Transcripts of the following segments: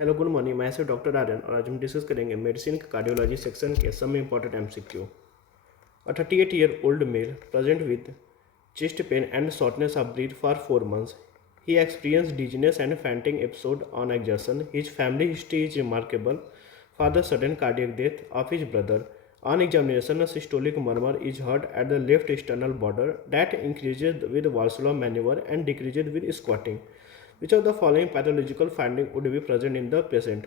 Hello good morning, मैं से doctor Aryan और आज हम डिस्कस करेंगे मेडिसिन कार्डियोलॉजी सेक्शन के some important MCQ. A 38-year-old male present with chest pain and shortness of breath for 4 months. He experienced dizziness and fainting episode on exertion. His family history is remarkable for the sudden cardiac death of his brother. On examination, a systolic murmur is heard at the left external border that increases with Valsalva maneuver and decreases with squatting. Which of the following pathological finding would be present in the patient?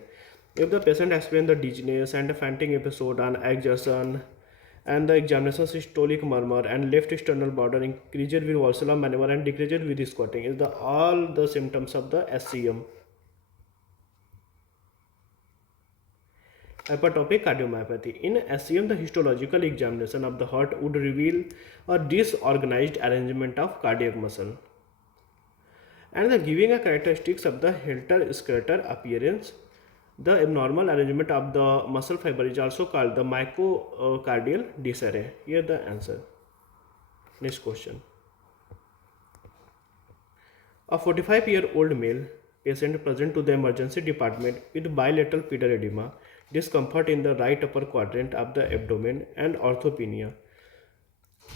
If the patient explains the dizziness and fainting episode on exertion and the examination systolic murmur and left external border increases with Valsalva maneuver and decreases with squatting is the all the symptoms of the SCM. Hypertrophic cardiomyopathy. In SCM, the histological examination of the heart would reveal a disorganized arrangement of cardiac muscle. And the giving a characteristics of the helter-skelter appearance, the abnormal arrangement of the muscle fiber is also called the myocardial disarray. Here the answer. Next question. A 45-year-old male patient present to the emergency department with bilateral pedal edema, discomfort in the right upper quadrant of the abdomen and orthopnea.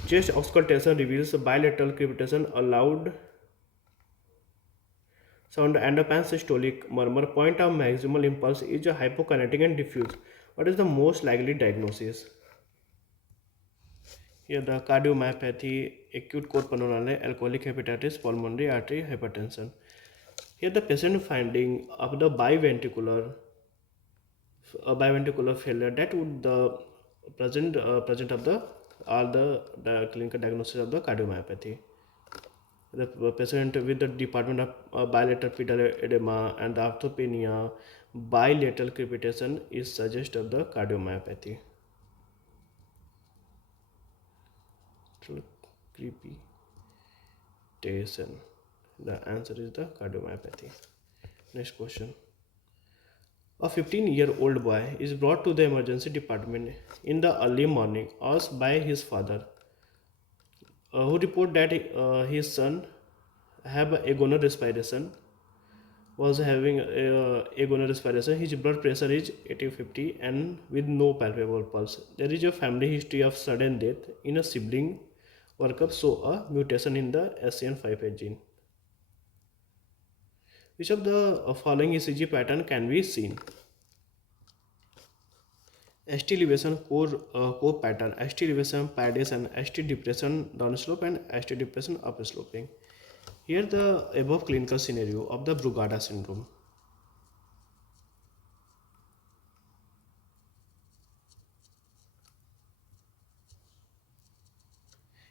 Chest auscultation reveals bilateral crepitation, a loud sound and a pansystolic murmur. Point of maximal impulse is hypokinetic and diffuse. What is the most likely diagnosis? Here the cardiomyopathy, acute core pulmonale, alcoholic hepatitis, pulmonary artery hypertension. Here the patient finding of the biventricular failure, that would the present of the all the clinical diagnosis of the cardiomyopathy. The patient with the department of bilateral pedal edema and the orthopnea, bilateral crepitation is suggest of the cardiomyopathy. Crepitation. The answer is the cardiomyopathy. Next question. A 15-year-old boy is brought to the emergency department in the early morning, asked by his father, who report that his son have agonal respiration, was having agonal respiration. His blood pressure is 80/50 and with no palpable pulse. There is a family history of sudden death in a sibling. Workup show a mutation in the SCN5A gene. Which of the following ECG pattern can be seen? ST elevation core pattern, ST elevation padation, ST depression downslope and ST depression upsloping. Here the above clinical scenario of the Brugada syndrome.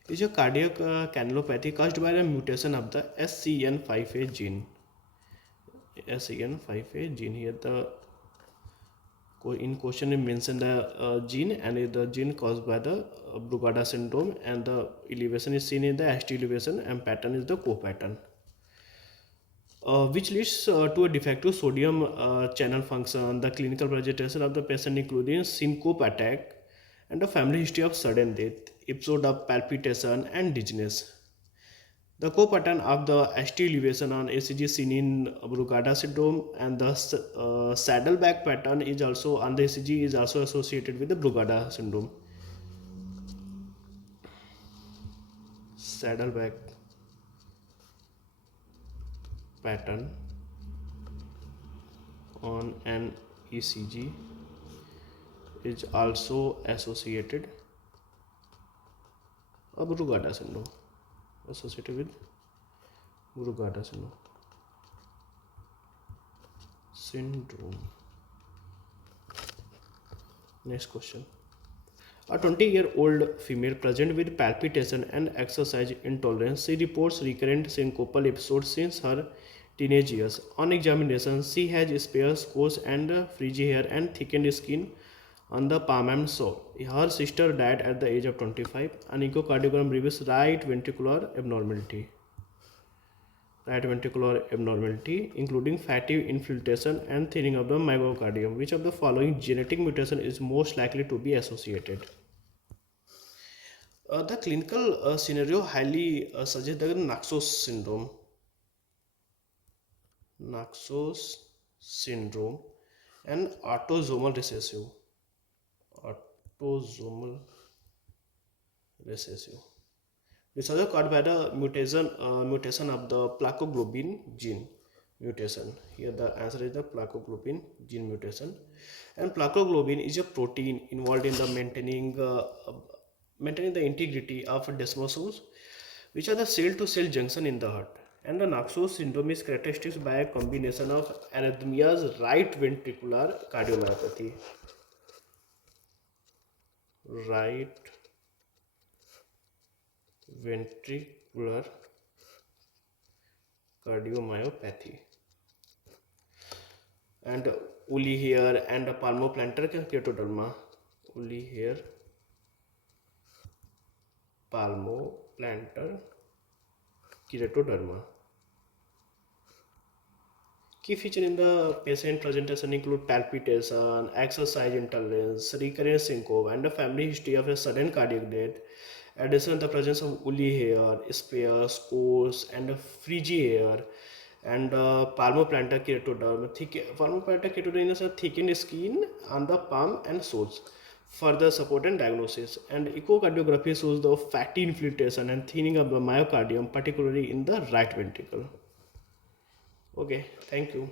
Is a cardiac canalopathy caused by a mutation of the SCN5A gene. SCN5A gene. Here the in question it mentioned the gene, and the gene caused by the Brugada syndrome, and the elevation is seen in the ST elevation and pattern is the co-pattern. Which leads to a defective sodium channel function. The clinical presentation of the patient including syncope attack and a family history of sudden death, episode of palpitation and dizziness. The co-pattern of the ST elevation on ECG seen in Brugada syndrome and the saddleback pattern is also on the ECG is also associated with the Brugada syndrome. Saddleback pattern on an ECG is also associated with Brugada syndrome. Associated with Brugada syndrome. Next question. A 20-year-old female present with palpitation and exercise intolerance. She reports recurrent syncopal episodes since her teenage years. On examination, she has sparse coarse and frizzy hair and thickened skin on the palm and sole. Her sister died at the age of 25. An echocardiogram reveals right ventricular abnormality. Right ventricular abnormality, including fatty infiltration and thinning of the myocardium. Which of the following genetic mutation is most likely to be associated? The clinical scenario highly suggests the Naxos syndrome. Naxos syndrome and autosomal recessive. Autosomal recessive. This is caused by the mutation of the plakoglobin gene mutation. Here the answer is the plakoglobin gene mutation. And plakoglobin is a protein involved in the maintaining the integrity of desmosomes, which are the cell-to-cell junction in the heart. And the Knox syndrome is characterized by a combination of arrhythmias, right ventricular cardiomyopathy, right ventricular cardiomyopathy, and woolly hair and palmoplantar keratoderma. Woolly hair, palmoplantar keratoderma. Key feature in the patient presentation include palpitation, exercise intolerance, recurrent syncope, and a family history of a sudden cardiac death. Addition, the presence of woolly hair, spears, coarse, and frizzy hair, and palmoplantar keratoderma. Palmoplantar keratoderma is a thickened skin on the palm and soles. Further support and diagnosis, and echocardiography shows the fatty infiltration and thinning of the myocardium, particularly in the right ventricle. Okay, thank you.